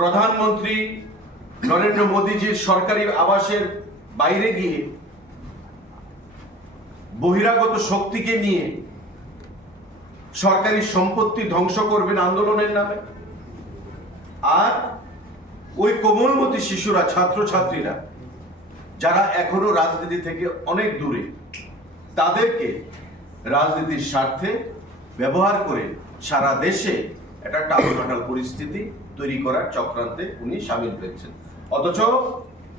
প্রধানমন্ত্রী নরেন্দ্র মোদীজির সরকারি আবাসের বাইরে গিয়ে বহিরাগত শক্তিকে নিয়ে সরকারি সম্পত্তি ধ্বংস করবেন আন্দোলনের নামে, আর ওই কোমলমতি শিশুরা, ছাত্রছাত্রীরা যারা এখনো রাজনীতি থেকে অনেক দূরে, তাদেরকে রাজনীতির স্বার্থে ব্যবহার করে সারা দেশে একটা টালমাটাল পরিস্থিতি তৈরি করার চক্রান্তে উনি সামিল হয়েছেন। অথচ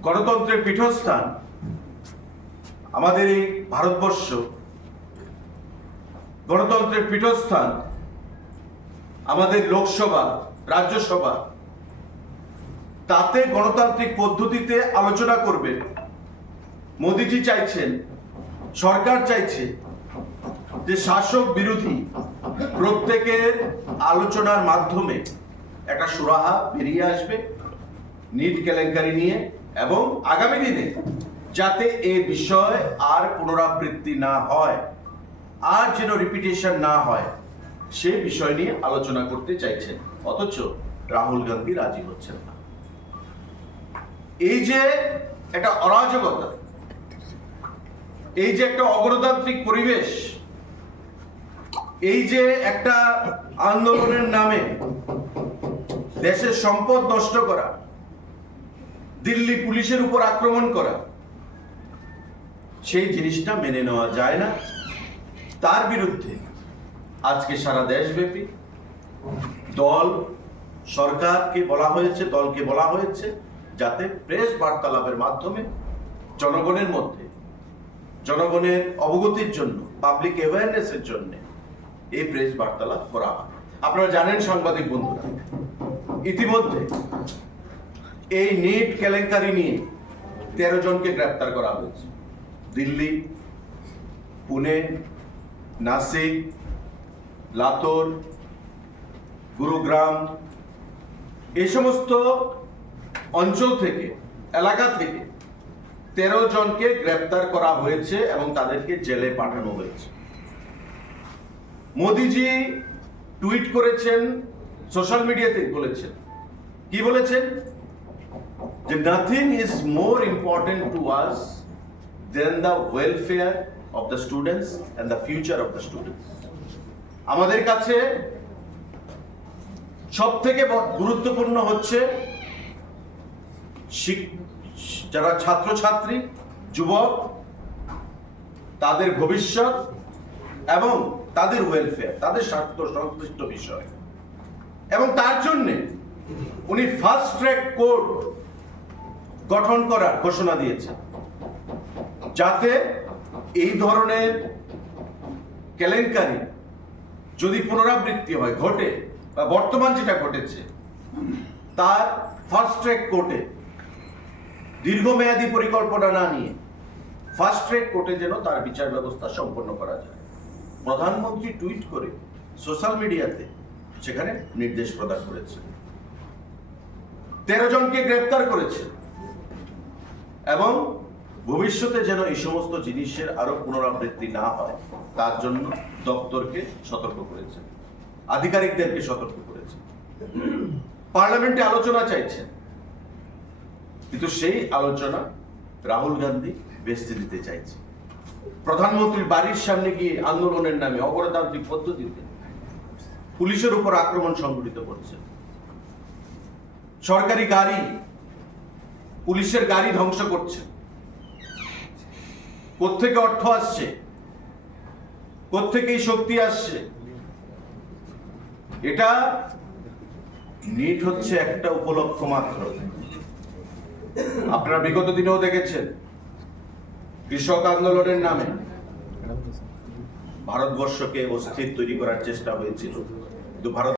গণতন্ত্রের পীঠস্থান আমাদের এই ভারতবর্ষ, গণতন্ত্রের পীঠস্থান আমাদের লোকসভা, রাজ্যসভা, তাতে গণতান্ত্রিক পদ্ধতিতে আলোচনা করবে। মোদিজি চাইছেন, সরকার চাইছে যে শাসক বিরোধী প্রত্যেকের আলোচনার মাধ্যমে একটা সুরাহা বেরিয়ে আসবে নিট কেলেঙ্কারি নিয়ে, এবং আগামী দিনে যাতে এই বিষয় আর পুনরাবৃত্তি না হয়, আর যেন রিপিটেশন না হয়, সে বিষয় নিয়ে আলোচনা করতে চাইছেন। অথচ রাহুল গান্ধী রাজি হচ্ছেন না। এই যে একটা অরাজকতা, এই যে একটা অগণতান্ত্রিক পরিবেশ, এই যে একটা আন্দোলনের নামে দেশের সম্পদ নষ্ট করা, দিল্লি পুলিশের উপর আক্রমণ করা, সেই জিনিসটা মেনে নেওয়া যায় না। তার বিরুদ্ধে আজকে সারা দেশব্যাপী দল, সরকারকে বলা হয়েছে, দলকে বলা হয়েছে যাতে প্রেস বার্তালাপের মাধ্যমে জনগণের মধ্যে, জনগণের অবগতির জন্য, পাবলিক অ্যাওয়ারনেসের জন্য এই প্রেস বার্তালাপ করা হয়। আপনারা জানেন সাংবাদিক বন্ধুরা, ইতিমধ্যে এই নিট কেলেঙ্কারি নিয়ে 13 জনকে গ্রেপ্তার করা হয়েছে। দিল্লি, পুনে, নাসিক, লাতুর, গুরুগ্রাম, এই সমস্ত অঞ্চল থেকে, এলাকা থেকে 13 জনকে গ্রেপ্তার করা হয়েছে এবং তাদেরকে জেলে পাঠানো হয়েছে। মোদিজি টুইট করেছেন, সোশ্যাল মিডিয়াতে বলেছেন, কি বলেছেন? যে nothing is more important to us than the welfare of the students and the future of the students. আমাদের কাছে সব থেকে গুরুত্বপূর্ণ হচ্ছে যারা ছাত্রছাত্রী, যুবক, তাদের ভবিষ্যৎ এবং তাদের ওয়েলফেয়ার, তাদের স্বার্থ সংশ্লিষ্ট বিষয়। এবং তার জন্য উনি ফাস্ট ট্র্যাক কোর্ট গঠন করার ঘোষণা দিয়েছেন, যাতে এই ধরনের কেলেঙ্কারি যদি পুনরাবৃত্তি হয়, ঘটে, বা বর্তমান যেটা ঘটেছে তার ফাস্ট ট্র্যাক কোর্টে, দীর্ঘমেয়াদী পরিকল্পনা না নিয়ে ফাস্ট ট্র্যাক কোর্টে যেন তার বিচার ব্যবস্থা সম্পন্ন করা যায়। প্রধানমন্ত্রী টুইট করে সোশ্যাল মিডিয়াতে সেখানে নির্দেশ প্রদান করেছে। 13 জনকে গ্রেপ্তার করেছে এবং ভবিষ্যতে যেন এই সমস্ত জিনিসের আরো পুনরাবৃত্তি না হয় তার জন্য দপ্তরকে সতর্ক করেছে, আধিকারিকদেরকে সতর্ক করেছে। পার্লামেন্টে আলোচনা চাইছেন, কিন্তু সেই আলোচনা রাহুল গান্ধী ভেস্তে দিতে চাইছে। প্রধানমন্ত্রীর বাড়ির সামনে গিয়ে আন্দোলনের নামে অগণতান্ত্রিক পদ্ধতিতে পুলিশের উপর আক্রমণ সংঘটিত করছে। সরকারি গাড়ি, পুলিশের গাড়ি ধ্বংস করছে। কোত্থেকে অর্থ আসছে, কোত্থেকে এই শক্তি আসছে? এটা নিট হচ্ছে একটা উপলক্ষ মাত্র। আপনারা বিগত দিনেও দেখেছেন, কৃষক আন্দোলনের নামে ভারতবর্ষকে অস্থির তৈরি করার চেষ্টা হয়েছিল, কিন্তু ভারত